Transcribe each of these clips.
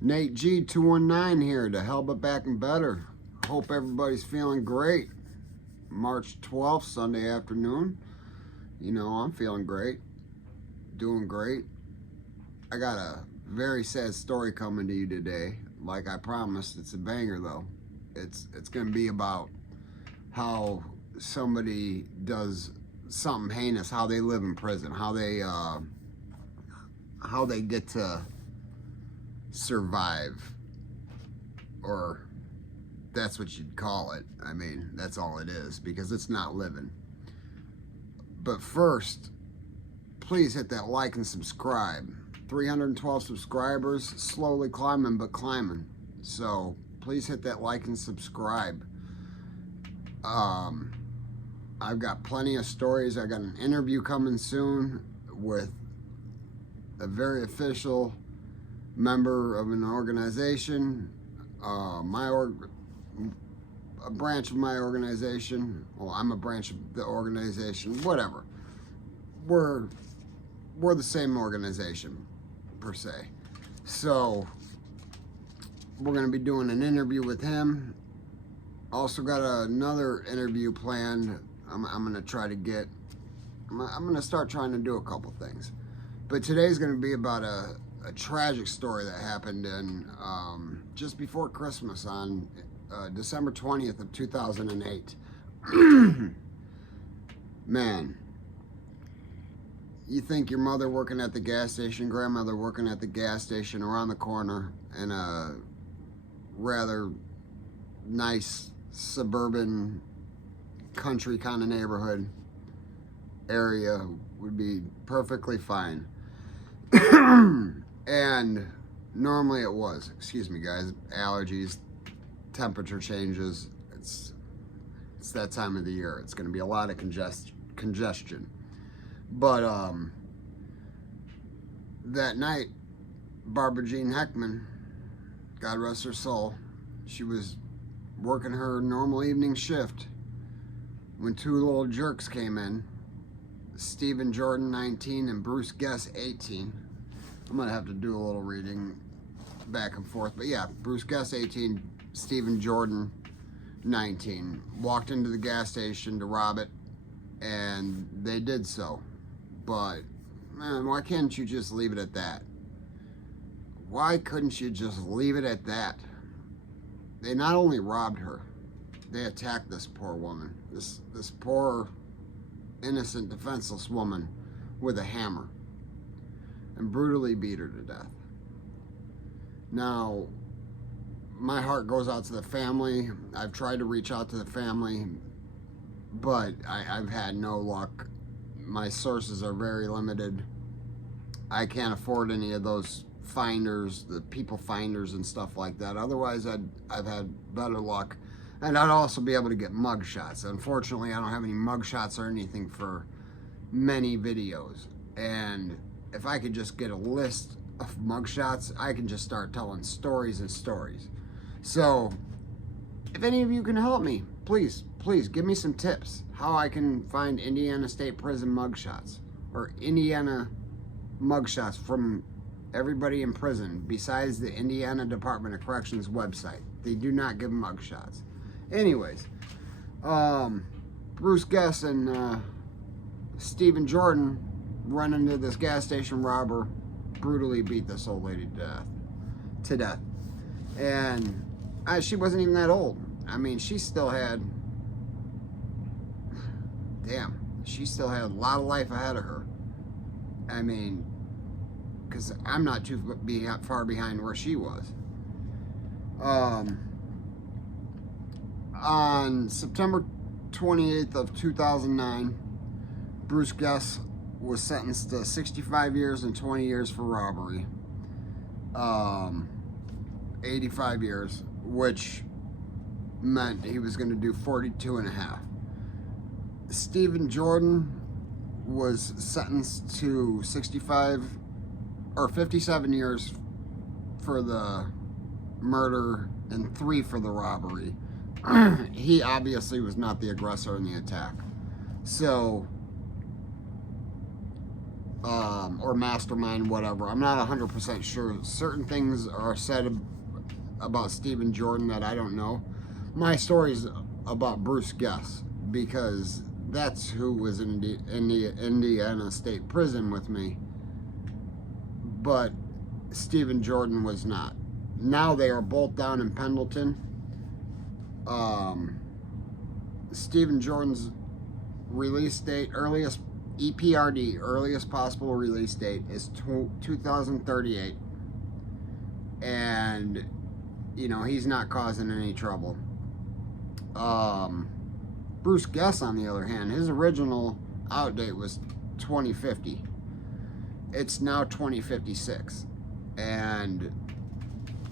Nate G 219 here to Hell But Back and Better. Hope everybody's feeling great. March 12th, Sunday afternoon. You know, I'm feeling great. Doing great. I got a very sad story coming to you today. Like I promised, it's a banger though. It's gonna be about how somebody does something heinous, how they live in prison, how they get to survive, or that's what you'd call it. I mean, that's all it is, because it's not living. But first, please hit that like and subscribe. 312 subscribers, slowly climbing but climbing. So please hit that like and subscribe. I've got plenty of stories. I got an interview coming soon with a very official member of an organization, a branch of my organization. Well, I'm a branch of the organization, whatever. We're the same organization, per se. So we're gonna be doing an interview with him. Also got another interview planned. I'm gonna try to get, I'm gonna start trying to do a couple things. But today's gonna be about a tragic story that happened in just before Christmas on December 20th of 2008. Man, you think your mother working at the gas station, grandmother working at the gas station around the corner in a rather nice suburban country kind of neighborhood area would be perfectly fine. And normally it was. Excuse me guys, allergies, temperature changes, it's that time of the year. It's going to be a lot of congestion. But that night, Barbara Jean Heckman, God rest her soul, she was working her normal evening shift when two little jerks came in, Stephen Jordan 19 and Bruce Guess 18. I'm gonna have to do a little reading back and forth, but yeah, Bruce Guess 18, Stephen Jordan 19 walked into the gas station to rob it, and they did so. But man, why can't you just leave it at that? Why couldn't you just leave it at that? They not only robbed her, they attacked this poor woman, this poor innocent, defenseless woman with a hammer, and brutally beat her to death. Now, my heart goes out to the family. I've tried to reach out to the family, but I've had no luck. My sources are very limited. I can't afford any of those finders, the people finders and stuff like that. Otherwise, I've had better luck. And I'd also be able to get mug shots. Unfortunately, I don't have any mug shots or anything for many videos. And if I could just get a list of mug shots, I can just start telling stories and stories. So, if any of you can help me, please give me some tips how I can find Indiana State Prison mug shots, or Indiana mug shots from everybody in prison besides the Indiana Department of Corrections website. They do not give mug shots. Anyways, Bruce Guess and Stephen Jordan run into this gas station robber, brutally beat this old lady to death. And she wasn't even that old. I mean, she still had a lot of life ahead of her. I mean, because I'm not too far behind where she was. On September 28th of 2009, Bruce Guess was sentenced to 65 years and 20 years for robbery. 85 years, which meant he was going to do 42 and a half. Stephen Jordan was sentenced to 57 years for the murder and 3 for the robbery. He obviously was not the aggressor in the attack. So or mastermind, whatever. I'm not 100% sure. Certain things are said about Stephen Jordan that I don't know. My story's about Bruce Guess, because that's who was in the Indiana State Prison with me. But Stephen Jordan was not. Now they are both down in Pendleton. Stephen Jordan's release date, earliest EPRD, earliest possible release date is 2038. And, you know, he's not causing any trouble. Bruce Guess, on the other hand, his original out date was 2050. It's now 2056. And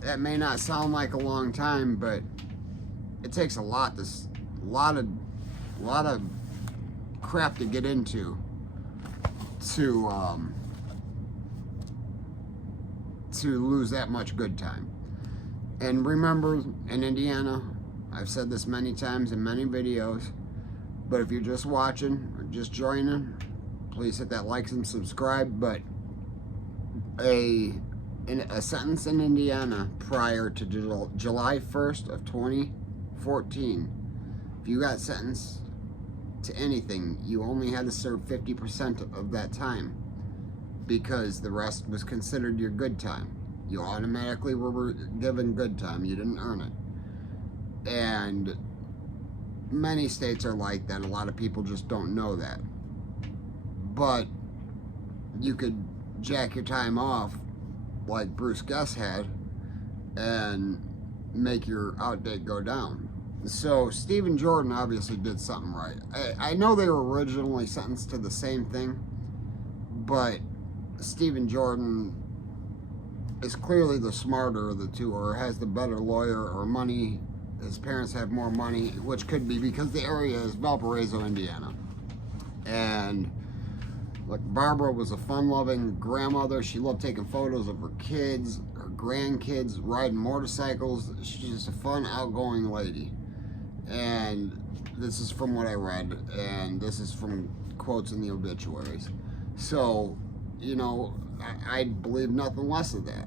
that may not sound like a long time, but it takes a lot of crap to get into to lose that much good time. And remember, in Indiana, I've said this many times in many videos, but if you're just watching or just joining, please hit that like and subscribe. But a sentence in Indiana prior to July 1st of 2014, if you got sentenced to anything, you only had to serve 50% of that time, because the rest was considered your good time. You automatically were given good time. You didn't earn it. And many states are like that. A lot of people just don't know that. But you could jack your time off like Bruce Guess had and make your out date go down. So Stephen Jordan obviously did something right. I know they were originally sentenced to the same thing, but Stephen Jordan is clearly the smarter of the two, or has the better lawyer, or money. His parents have more money, which could be because the area is Valparaiso, Indiana. And like, Barbara was a fun-loving grandmother. She loved taking photos of her kids, her grandkids, riding motorcycles. She's just a fun, outgoing lady. And this is from what I read, and this is from quotes in the obituaries. So, you know, I believe nothing less of that.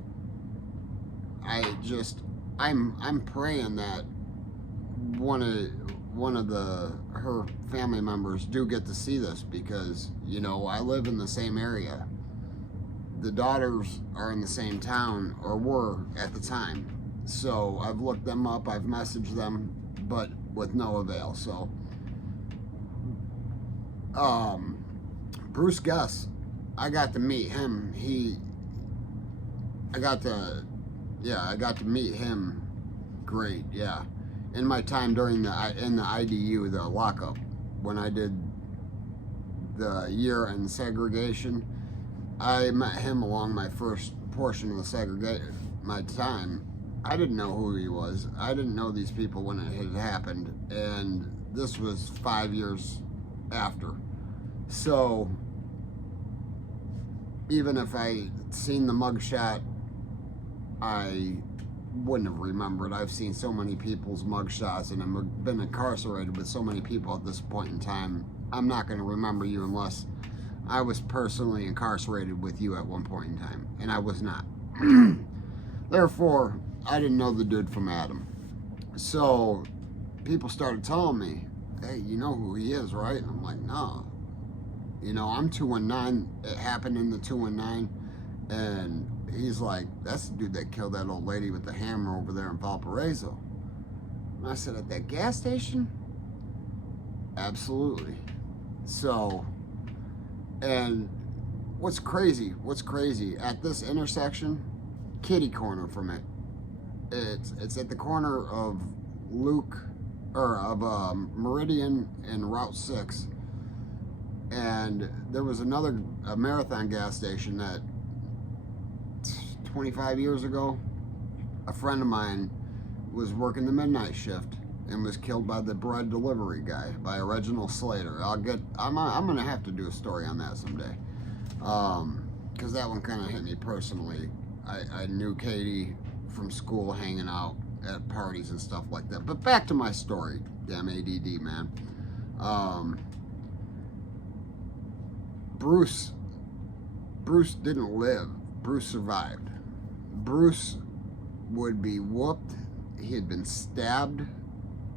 I'm praying that one of her family members do get to see this, because, you know, I live in the same area. The daughters are in the same town, or were at the time. So I've looked them up, I've messaged them, but with no avail. So Bruce Guess, I got to meet him. I got to meet him. Great, yeah. In my time in the IDU, the lockup, when I did the year in segregation, I met him along my first portion of my time. I didn't know who he was. I didn't know these people when it had happened, and this was 5 years after. So even if I seen the mugshot, I wouldn't have remembered. I've seen so many people's mugshots, and I've been incarcerated with so many people at this point in time. I'm not going to remember you unless I was personally incarcerated with you at one point in time, and I was not. Therefore, I didn't know the dude from Adam. So people started telling me, hey, you know who he is, right? And I'm like, no. You know, I'm 219. It happened in the 219. And he's like, that's the dude that killed that old lady with the hammer over there in Valparaiso. And I said, at that gas station? Absolutely. So, and what's crazy, at this intersection, kitty corner from it, it's at the corner of Meridian and Route 6. And there was a Marathon gas station that 25 years ago, a friend of mine was working the midnight shift and was killed by the bread delivery guy, by Reginald Slater. I'm gonna have to do a story on that someday, because that one kind of hit me personally. I knew Katie from school, hanging out at parties and stuff like that. But back to my story. Damn ADD, man. Bruce Bruce didn't live. Bruce survived. Bruce would be whooped. He had been stabbed,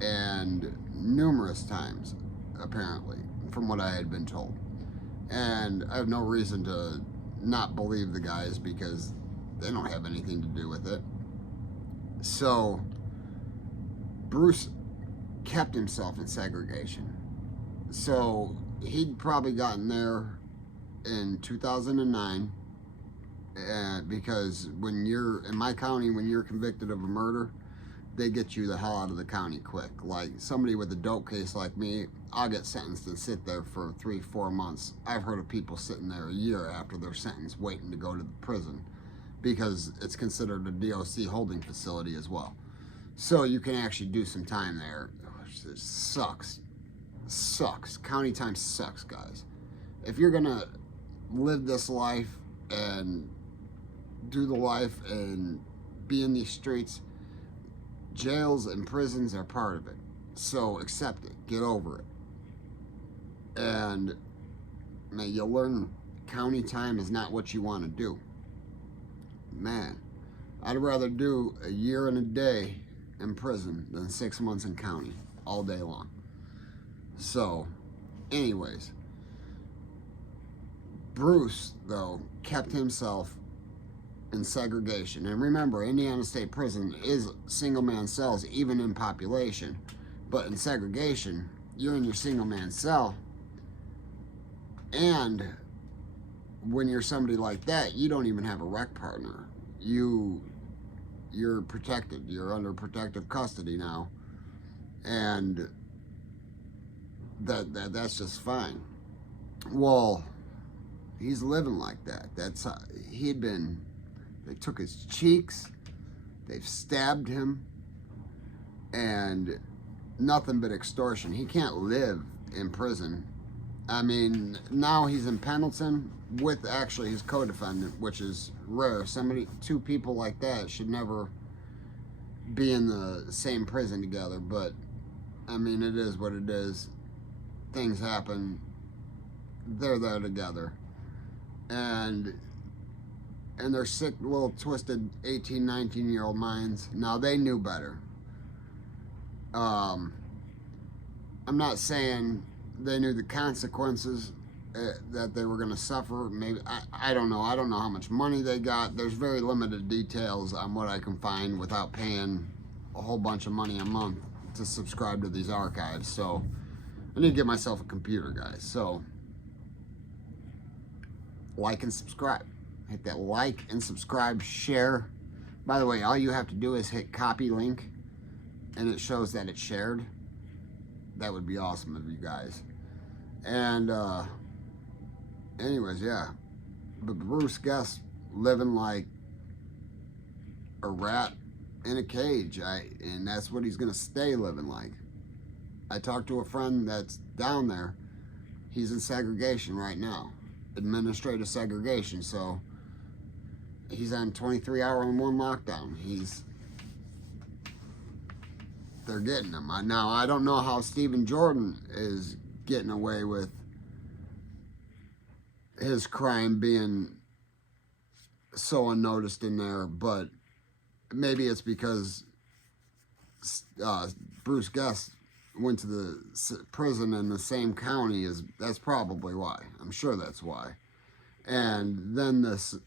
and numerous times, apparently, from what I had been told. And I have no reason to not believe the guys because they don't have anything to do with it. So Bruce kept himself in segregation. So he'd probably gotten there in 2009, because when you're in my county, when you're convicted of a murder, they get you the hell out of the county quick. Like somebody with a dope case like me, I'll get sentenced and sit there for 3-4 months. I've heard of people sitting there a year after their sentence waiting to go to the prison because it's considered a DOC holding facility as well. So you can actually do some time there. It sucks. County time sucks, guys. If you're gonna live this life and do the life and be in these streets, jails and prisons are part of it. So accept it. Get over it. And man, you'll learn county time is not what you want to do. Man, I'd rather do a year and a day in prison than 6 months in county all day long. So, anyways, Bruce, though, kept himself in segregation. And remember, Indiana State Prison is single-man cells, even in population. But in segregation, you're in your single-man cell. And when you're somebody like that, you don't even have a rec partner. You're protected. You're under protective custody now. And that's just fine. Well, he's living like that. They took his cheeks, they've stabbed him, and nothing but extortion. He can't live in prison. I mean, now he's in Pendleton with actually his co-defendant, which is rare. Two people like that should never be in the same prison together, but I mean, it is what it is. Things happen. They're there together. And they're sick, little twisted 18, 19-year-old minds. Now, they knew better. I'm not saying they knew the consequences that they were going to suffer. Maybe I don't know. I don't know how much money they got. There's very limited details on what I can find without paying a whole bunch of money a month to subscribe to these archives. So I need to get myself a computer, guys. So like and subscribe. Hit that like and subscribe, share. By the way, all you have to do is hit copy link and it shows that it's shared. That would be awesome of you guys. And anyways, yeah. But Bruce Guest living like a rat in a cage. And that's what he's gonna stay living like. I talked to a friend that's down there. He's in segregation right now. Administrative segregation, so he's on 23-hour-in-one lockdown. They're getting him. Now, I don't know how Stephen Jordan is getting away with his crime being so unnoticed in there, but maybe it's because Bruce Guest went to the prison in the same county as, that's probably why. I'm sure that's why. And then the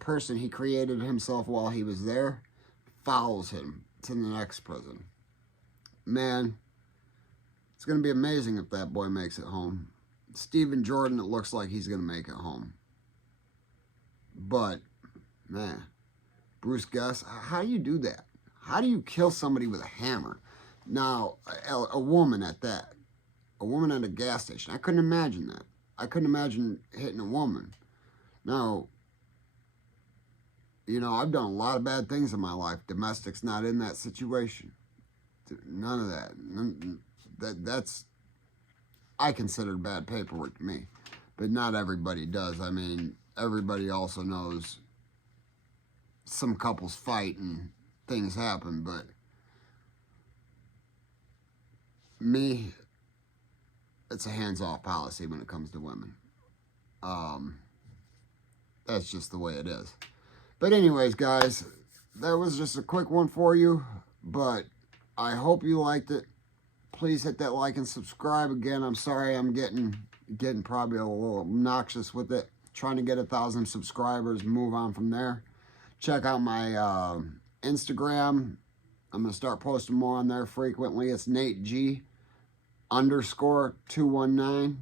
person he created himself while he was there follows him to the next prison. Man, it's going to be amazing if that boy makes it home. Stephen Jordan, it looks like he's going to make it home. But, man, Bruce Guest, how do you do that? How do you kill somebody with a hammer? Now, a woman at that. A woman at a gas station. I couldn't imagine that. I couldn't imagine hitting a woman. Now, you know, I've done a lot of bad things in my life. Domestic's not in that situation. None of that. That's, I consider bad paperwork to me. But not everybody does. I mean, everybody also knows some couples fight and things happen, but me, it's a hands-off policy when it comes to women. That's just the way it is. But anyways, guys, that was just a quick one for you. But I hope you liked it. Please hit that like and subscribe. Again, I'm sorry I'm getting probably a little obnoxious with it. Trying to get 1,000 subscribers, move on from there. Check out my Instagram. I'm going to start posting more on there frequently. It's NateG_219.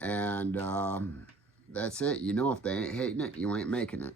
And that's it. You know, if they ain't hating it, you ain't making it.